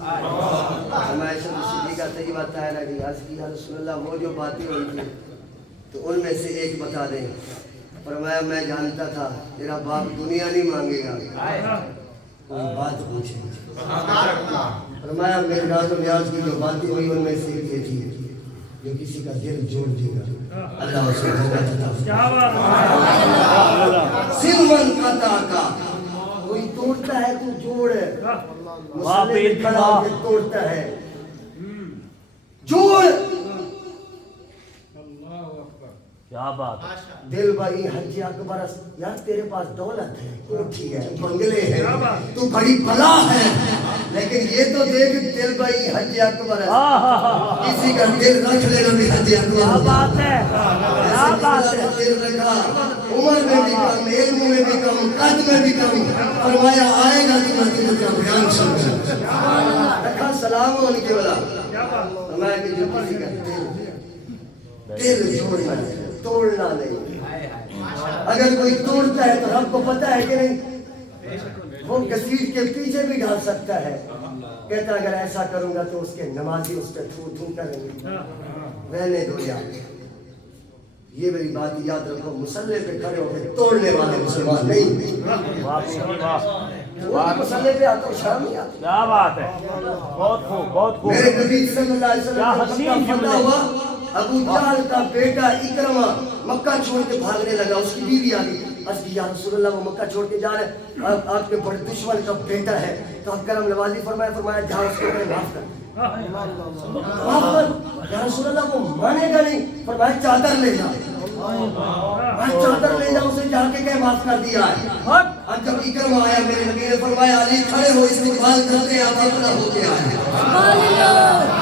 عائشہ صدیقہ طیبہ طاہرہ کی عرض کی یا رسول اللہ وہ جو باتیں ہوئی تھی تو ان میں سے ایک بتا دیں. فرمایا میں جانتا تھا تیرا باپ دنیا نہیں مانگے گا کوئی بات پوچھے. فرمایا میرے راز و نیاز کی جو باتیں ہوئی ان میں سے ایک یہ تھی جو کسی کا دل جوڑ دے گا اللہ اسے جنت عطا فرمائے. سلمن قطع کا کوئی توڑتا ہے تو جوڑ ہے مسلم کھڑا ہو کے توڑتا ہے جوڑ. کیا بات دل بھائی حج اکبر یار تیرے پاس دولت ہے کوٹھی ہے بنگلے ہیں تو بڑی بلا ہے لیکن یہ تو دیکھ دل بھائی حج اکبر ہے کسی کا دل رکھ لینا بھی حج اکبر. کیا بات ہے کیا بات ہے. دل رکھا عمر میں بھی کم علم میں بھی کم قد میں بھی کم فرمایا آئے گا تو میں تجھے کا بیان سنوں رکھا سلام ہونے کے والا فرمایا کہ جو کسی کا دل جوڑنا ہے توڑنا نہیں. اگر کوئی توڑتا ہے تو رب کو پتہ ہے کہ نہیں وہ گھسیٹ کے پیچھے بھی ڈال سکتا ہے. کہتا اگر ایسا کروں گا تو اس کے نمازی اس پہ تھو تھو کریں گے رہنے دو یار. یہ میری بات یاد رکھو مصلے پہ کھڑے ہو کے توڑنے والے مسلمان نہیں. مسلے پہ آتا شام ہی آتا. کیا بات ہے بہت خوب بہت خوب. میرے نبی صلی اللہ علیہ وسلم کا فتح ہوا ابو جہل کا بیٹا اکرمہ مکہ چھوڑ کے بھاگنے لگا. اس کی بیوی آ گئی عرض کی یا رسول اللہ وہ مکہ چھوڑ کے جا رہے ہیں آپ کے بڑے دشمن کا بیٹا ہے تو آپ کرم نوازی فرمایا جہاں اس کو معاف کر معاف کر. یا رسول اللہ وہ مانے گا نہیں فرمایا چادر لے جا چادر لے جا اسے جا کے معاف کر دیا ہے. اب جب اکرمہ آیا میرے نبی نے فرمایا علی کھڑے ہو استقبال کرتے ہیں آپ اپنا ہو کے آئے.